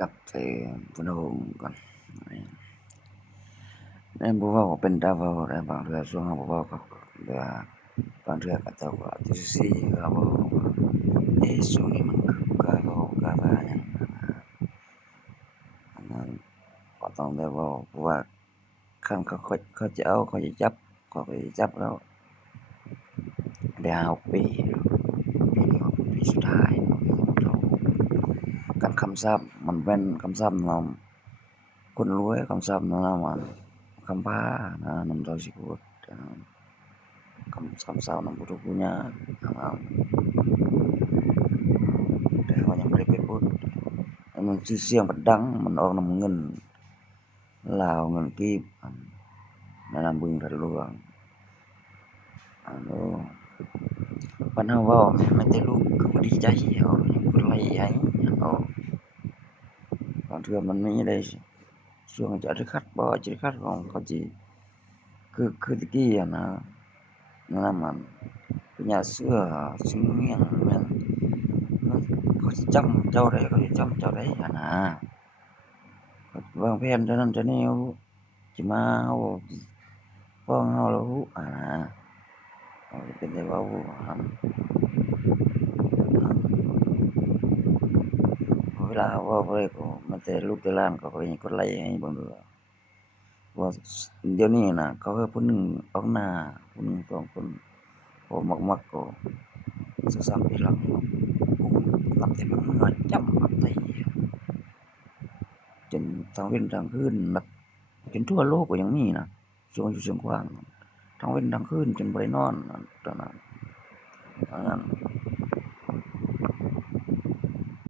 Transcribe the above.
กับพุ่นโฮมก่อนแม่นบ่เว้าก็เป็นตาเว้าได้บางเทื่อช่วงเฮาบ่เว้าก็แบบว่าบางเทื่อเขาเจ้าก็อาจจะซื่อๆก็เว้าช่วงนี้มันคืบ่กล้าเว้ากล้าว่าหยังอันนั้นก็ต้องได้เว้าเพราะว่าคันเขาจะเอาเขาจะจับเขาก็สิจับแล้วได้5-6 ปีปีนี้ก็เป็นปีสุดท้ายกันคำศัพท์มันเป็นคำศัพท์นำคนรวยคำศัพท์นำคำพานำเจ้าสิพูดคำศัพท์นำผู้ทุกข์ผู้ยากแต่เฮายังบ่ได้ไปพูดมันชื่อเสียงมันดังมันออกนำเงินลาวเงินกีบนั่นน่ะบึงทัดหลวงปันเฮาเว้าแม้แต่ลูกก็บ่ดีใจเอายังกดไลค์ให้เอาบางเทื่อมันมีได้ช่วงจะขัดบ่จะขัดของเขาสิคือแตะกี้อะนะนั่นน่ะมันพญาเสือสิงเมียงแม่นเขาสิจำเจ้าได้เขาสิจำเจ้าได้หั้นนะวางแผนเท่านั้นเท่านี้สิมาเฮาฟ้องเฮาแล้วนะเป็นได้เว้าเวลาเว้าไปก็มันแต่ลูกแต่หลานเขาก็ยังกดไลค์ให้เบิ่งว่าเดี๋ยวนี้น่ะเขาให้ผู้หนึ่งออกหน้าผู้หนึ่ง2คนพอมักๆก็2-3 ปีหลังนับแต่มันเมื่อจำบักได้จนทั้งเว้นทั้งคืนแบบจนทั่วโลกก็ยังมีนะช่วงอยู่เชียงขวางทั้งเว้นทั้งคืนจนบ่ได้นอนตอนนั้น